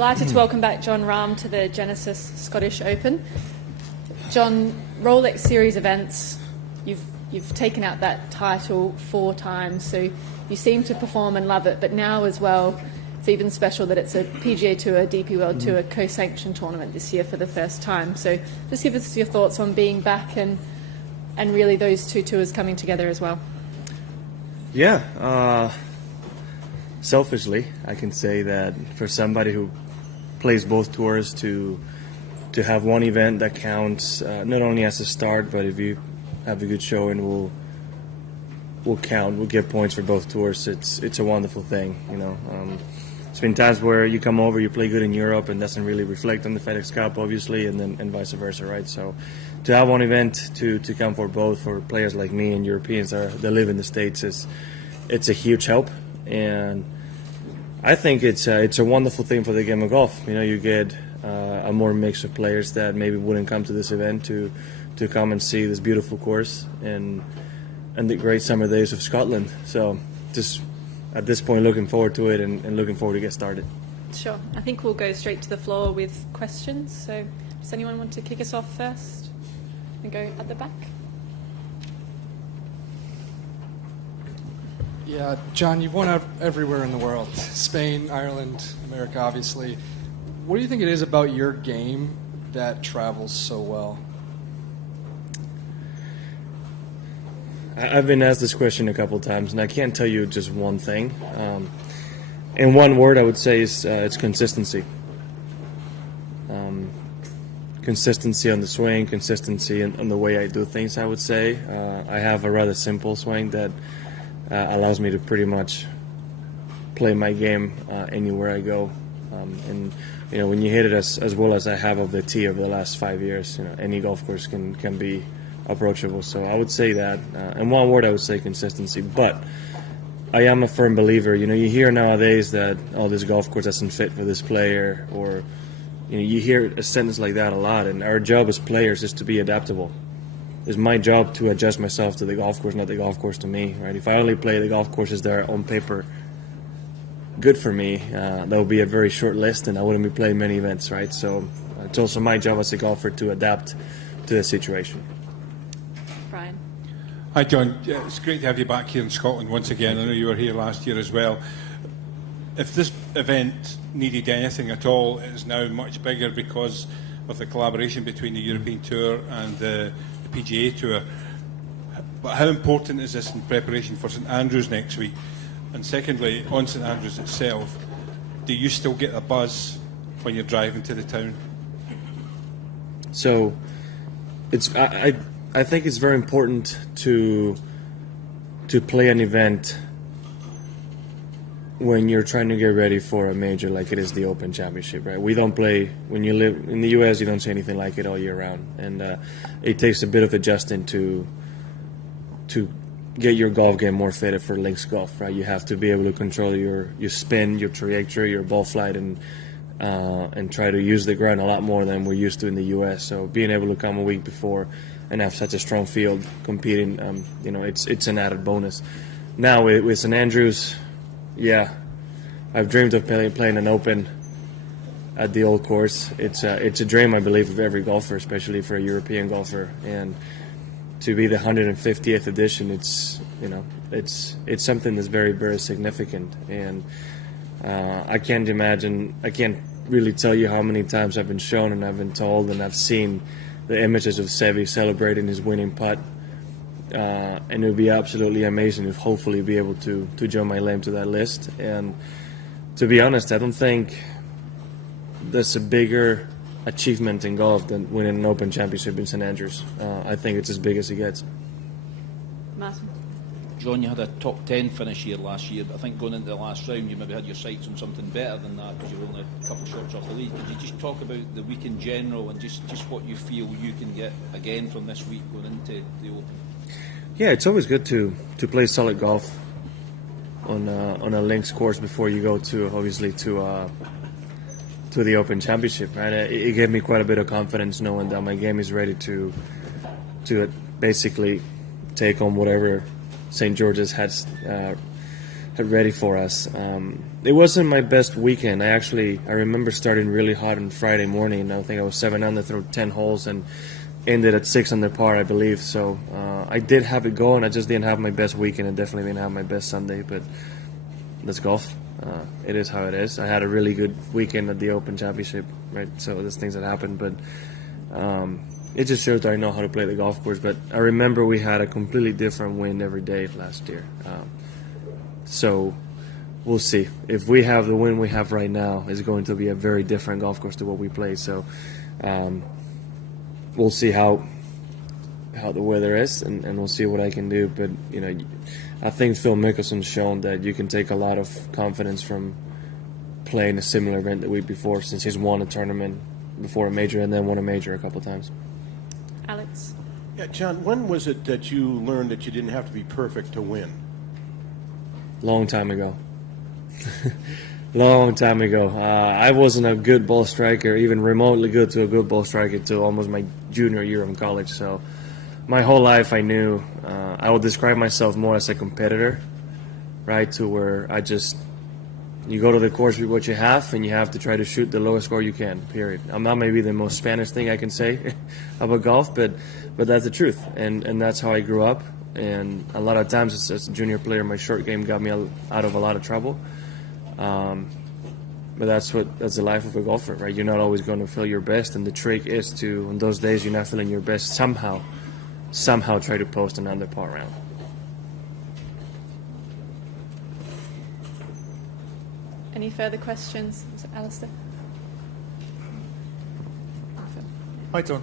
delighted to welcome back Jon Rahm to the Genesis Scottish Open. Jon, Rolex Series events, you've taken out that title 4 times, so you seem to perform and love it, but now as well, it's even special that it's a PGA Tour, DP World Tour co-sanctioned tournament this year for the first time. So just give us your thoughts on being back and really those two tours coming together as well. Yeah, selfishly, I can say that for somebody who plays both tours to have one event that counts not only as a start, but if you have a good showing, will count. We'll get points for both tours. It's a wonderful thing, you know. It's been times where you come over, you play good in Europe, and doesn't really reflect on the FedEx Cup, obviously, and vice versa, right? So to have one event to come for both for players like me and Europeans that live in the States it's a huge help, and I think it's a wonderful thing for the game of golf. You know, you get a more mix of players that maybe wouldn't come to this event to come and see this beautiful course and the great summer days of Scotland. So just at this point, looking forward to it and looking forward to get started. Sure. I think we'll go straight to the floor with questions. So does anyone want to kick us off first? And go at the back. Yeah, Jon, you've won everywhere in the world. Spain, Ireland, America, obviously. What do you think it is about your game that travels so well? I've been asked this question a couple times, and I can't tell you just one thing. In one word, I would say it's consistency. Consistency on the swing, consistency on the way I do things, I would say. I have a rather simple swing that allows me to pretty much play my game anywhere I go. And you know, when you hit it as well as I have of the tee over the last 5 years, you know, any golf course can be approachable. So I would say that. In one word, I would say consistency. But I am a firm believer. You know, you hear nowadays that this golf course doesn't fit for this player, or you know, you hear a sentence like that a lot. And our job as players is to be adaptable. It's my job to adjust myself to the golf course, not the golf course to me. Right? If I only play the golf courses that are on paper good for me, that would be a very short list, and I wouldn't be playing many events. Right? So it's also my job as a golfer to adapt to the situation. Brian. Hi, Jon. It's great to have you back here in Scotland once again. I know you were here last year as well. If this event needed anything at all, it is now much bigger because of the collaboration between the European Tour and the PGA Tour. But how important is this in preparation for St Andrews next week? And secondly, on St Andrews itself, do you still get a buzz when you're driving to the town? So I think it's very important to play an event when you're trying to get ready for a major like it is the Open Championship, right? We don't play, when you live in the U.S., you don't see anything like it all year round. And it takes a bit of adjusting to get your golf game more fitted for links golf, right? You have to be able to control your spin, your trajectory, your ball flight, and try to use the ground a lot more than we're used to in the U.S. So being able to come a week before and have such a strong field competing, you know, it's an added bonus. Now with St Andrews, yeah, I've dreamed of playing an Open at the old course. It's a dream, I believe, of every golfer, especially for a European golfer. And to be the 150th edition, it's something that's very, very significant. And I can't really tell you how many times I've been shown and I've been told and I've seen the images of Seve celebrating his winning putt. And it would be absolutely amazing if hopefully be able to join my name to that list. And to be honest, I don't think there's a bigger achievement in golf than winning an Open Championship in St Andrews. I think it's as big as it gets. Martin. Jon, you had a top 10 finish here last year, but I think going into the last round you maybe had your sights on something better than that because you were only a couple of shots off the lead. Could you just talk about the week in general and just what you feel you can get again from this week going into the Open? Yeah, it's always good to play solid golf on a links course before you go to the Open Championship, right? It gave me quite a bit of confidence knowing that my game is ready to basically take on whatever St George's has ready for us. It wasn't my best weekend. I remember starting really hot on Friday morning. I think I was 7 under through 10 holes and ended at 6 under par, I believe. So I did have it going. I just didn't have my best weekend and definitely didn't have my best Sunday. But that's golf. It is how it is. I had a really good weekend at the Open Championship, right? So there's things that happened, but it just shows that I know how to play the golf course. But I remember we had a completely different wind every day last year. So we'll see. If we have the wind we have right now, it's going to be a very different golf course to what we play. So we'll see how the weather is, and we'll see what I can do. But I think Phil Mickelson's shown that you can take a lot of confidence from playing a similar event the week before, since he's won a tournament before a major and then won a major a couple of times. Alex? Yeah, John, when was it that you learned that you didn't have to be perfect to win? Long time ago. Long time ago. I wasn't a good ball striker, even remotely good to a good ball striker, till almost my junior year in college. So my whole life I knew I would describe myself more as a competitor, right? To where you go to the course with what you have, and you have to try to shoot the lowest score you can, period. I'm not maybe the most Spanish thing I can say about golf, but that's the truth. And that's how I grew up. And a lot of times as a junior player, my short game got me out of a lot of trouble. But that's the life of a golfer, right? You're not always going to feel your best, and the trick is to, on those days you're not feeling your best, somehow try to post an under par round. Any further questions? Was it Alistair? Hi, John.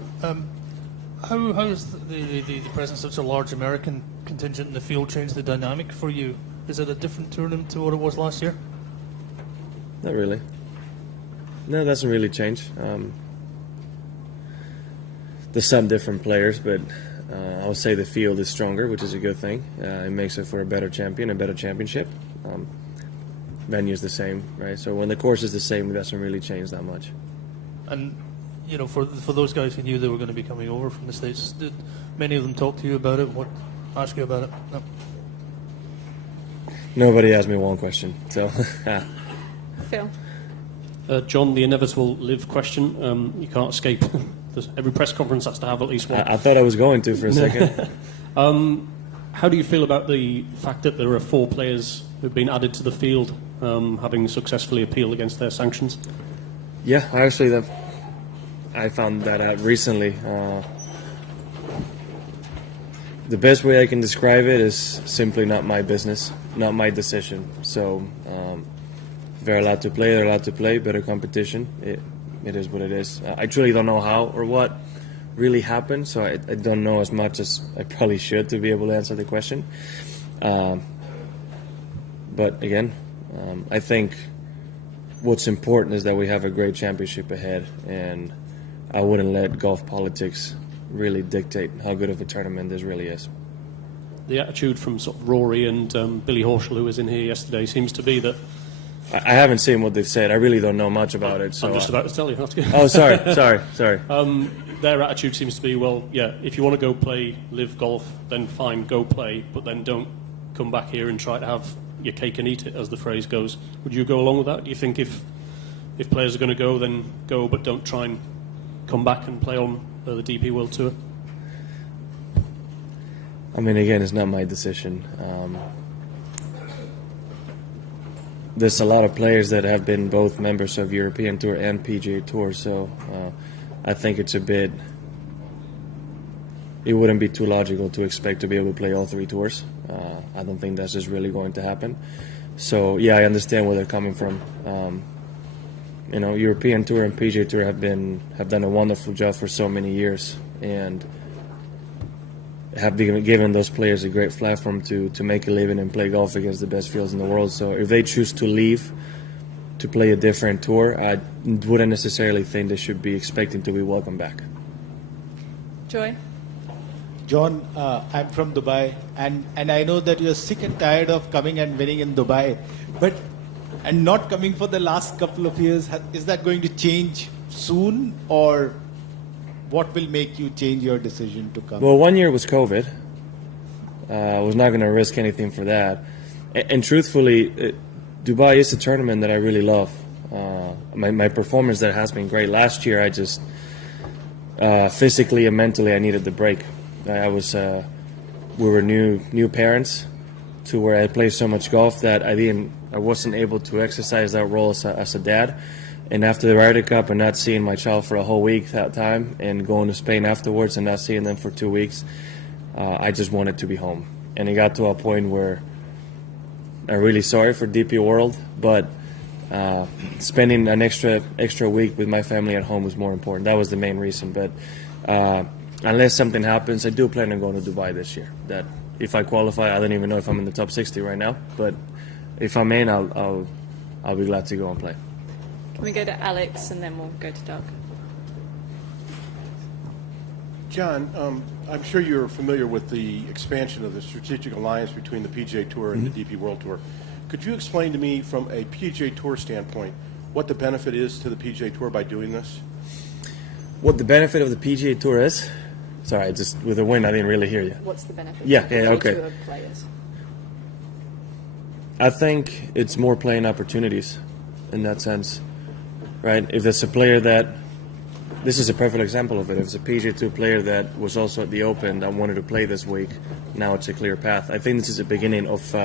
How has the presence of such a large American contingent in the field changed the dynamic for you? Is it a different tournament to what it was last year? Not really. No, it doesn't really change. There's some different players, but I would say the field is stronger, which is a good thing. It makes it for a better champion, a better championship. Venue is the same, right? So when the course is the same, it doesn't really change that much. And for those guys who knew they were going to be coming over from the States, did many of them talk to you about it? Ask you about it? No. Nobody asked me one question, so. Phil? John, the inevitable LIV question. You can't escape. Every press conference has to have at least one. I thought I was going to for a second. How do you feel about the fact that there are 4 players who've been added to the field, having successfully appealed against their sanctions? Yeah, actually, I found that out recently. The best way I can describe it is simply not my business, not my decision. So if they're allowed to play, they're allowed to play. Better competition. It is what it is. I truly don't know how or what really happened, so I don't know as much as I probably should to be able to answer the question. But again, I think what's important is that we have a great championship ahead, and I wouldn't let golf politics really dictate how good of a tournament this really is. The attitude from sort of Rory and Billy Horschel, who was in here yesterday, seems to be that... I haven't seen what they've said. I really don't know much about it. So I'm just about to tell you. Oh, sorry. Their attitude seems to be, well, yeah, if you want to go play LIV golf, then fine, go play, but then don't come back here and try to have your cake and eat it, as the phrase goes. Would you go along with that? Do you think if players are going to go, then go, but don't try and come back and play on the DP World Tour? I mean, again, it's not my decision. There's a lot of players that have been both members of European Tour and PGA Tour, so I think it wouldn't be too logical to expect to be able to play all 3 tours. I don't think that's just really going to happen. So yeah, I understand where they're coming from. European Tour and PGA Tour have done a wonderful job for so many years, and have given those players a great platform to make a living and play golf against the best fields in the world. So if they choose to leave to play a different tour, I wouldn't necessarily think they should be expecting to be welcomed back. Joy? John, I'm from Dubai, and I know that you're sick and tired of coming and winning in Dubai, and not coming for the last couple of years. Is that going to change soon, or what will make you change your decision to come? Well, 1 year was COVID. I was not going to risk anything for that. And truthfully, Dubai is a tournament that I really love. My performance there has been great. Last year, I just physically and mentally I needed the break. We were new parents to where I played so much golf that I wasn't able to exercise that role as a dad. And after the Ryder Cup and not seeing my child for a whole week that time and going to Spain afterwards and not seeing them for 2 weeks, I just wanted to be home. And it got to a point where I'm really sorry for DP World, but spending an extra week with my family at home was more important. That was the main reason. But unless something happens, I do plan on going to Dubai this year. That if I qualify, I don't even know if I'm in the top 60 right now. But if I'm in, I'll be glad to go and play. Can we go to Alex and then we'll go to Doug? John, I'm sure you're familiar with the expansion of the strategic alliance between the PGA Tour and the DP World Tour. Could you explain to me from a PGA Tour standpoint what the benefit is to the PGA Tour by doing this? What the benefit of the PGA Tour is? Sorry, just with the wind, I didn't really hear you. What's the benefit? Yeah, of the yeah, PGA okay. Tour players? I think it's more playing opportunities in that sense, right? If there's a player that, this is a perfect example of it. If it's a PGA Tour player that was also at the Open that wanted to play this week, now it's a clear path. I think this is the beginning of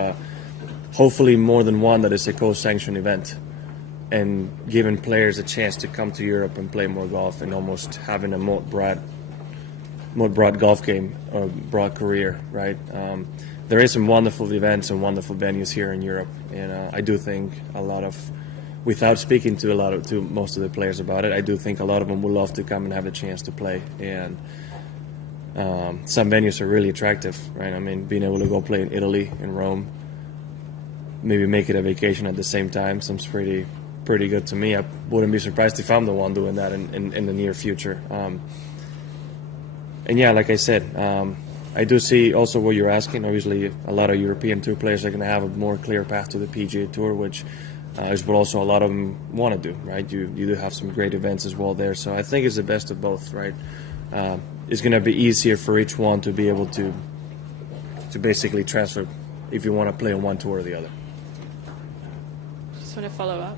hopefully more than one that is a co-sanctioned event and giving players a chance to come to Europe and play more golf and almost having a more broad golf game or broad career, right? There is some wonderful events and wonderful venues here in Europe, and I do think a lot of, without speaking to most of the players about it, I do think a lot of them would love to come and have a chance to play. And some venues are really attractive, right? I mean, being able to go play in Italy, in Rome, maybe make it a vacation at the same time seems pretty good to me. I wouldn't be surprised if I'm the one doing that in the near future. And yeah, like I said, I do see also what you're asking. Obviously, a lot of European Tour players are going to have a more clear path to the PGA Tour, which is what also a lot of them want to do, right? You do have some great events as well there. So I think it's the best of both, right? It's going to be easier for each one to be able to basically transfer if you want to play on one tour or the other. Just want to follow up.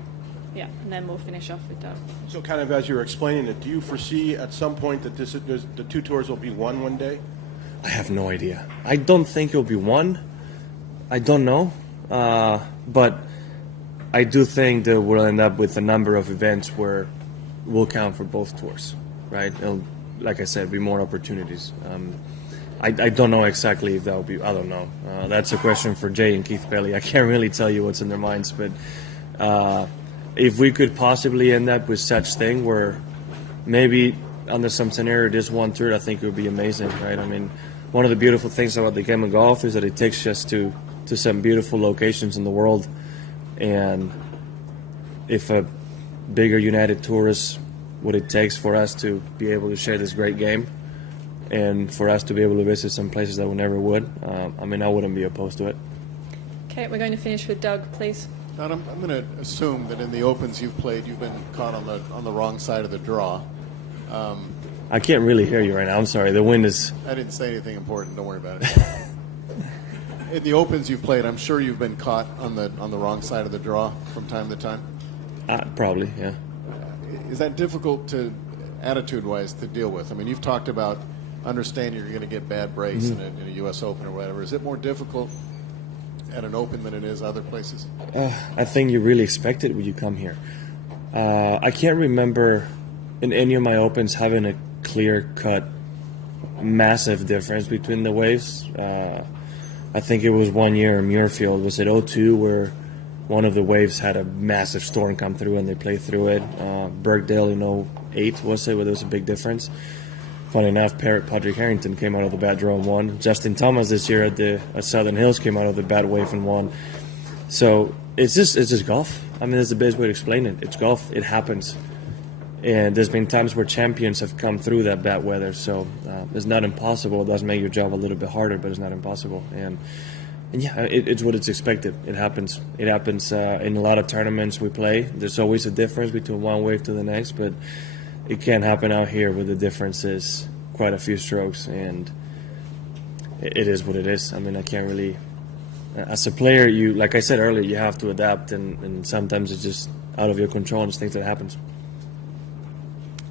Yeah, and then we'll finish off with Doug. So kind of as you're explaining it, do you foresee at some point that the two tours will be one day? I have no idea. I don't think it'll be one. I don't know. But I do think that we'll end up with a number of events where we'll count for both tours, right? It'll, like I said, be more opportunities. I don't know exactly if that will be. I don't know. That's a question for Jay and Keith Pelly. I can't really tell you what's in their minds, but if we could possibly end up with such thing where maybe under some scenario this one tour, I think it would be amazing, right? I mean, one of the beautiful things about the game of golf is that it takes us to some beautiful locations in the world, and if a bigger United Tour is what it takes for us to be able to share this great game and for us to be able to visit some places that we never would, I mean, I wouldn't be opposed to it. Okay, we're going to finish with Doug, please. Now, I'm going to assume that in the Opens you've played, you've been caught on the wrong side of the draw. I can't really hear you right now. I'm sorry. The wind is... I didn't say anything important. Don't worry about it. In the Opens you've played, I'm sure you've been caught on the wrong side of the draw from time to time. Probably, yeah. Is that difficult attitude-wise, to deal with? I mean, you've talked about understanding you're going to get bad breaks in a U.S. Open or whatever. Is it more difficult at an Open than it is other places? I think you really expect it when you come here. I can't remember in any of my Opens having a clear-cut, massive difference between the waves. I think it was one year in Muirfield. Was it 02 where one of the waves had a massive storm come through and they played through it? Birkdale in 08, was it, where there was a big difference? Funny enough, Patrick Harrington came out of the bad draw and won. Justin Thomas this year at Southern Hills came out of the bad wave and won. So it's just golf. I mean, that's the best way to explain it. It's golf. It happens. And there's been times where champions have come through that bad weather. So it's not impossible. It does make your job a little bit harder, but it's not impossible. And yeah, it's what it's expected. It happens. It happens in a lot of tournaments we play. There's always a difference between one wave to the next, but it can't happen out here where the difference is quite a few strokes, and it is what it is. I mean, I can't really as a player, you, like I said earlier, you have to adapt, and sometimes it's just out of your control and it's things that happens.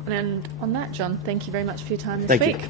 And on that, John, thank you very much for your time this Thank you. week.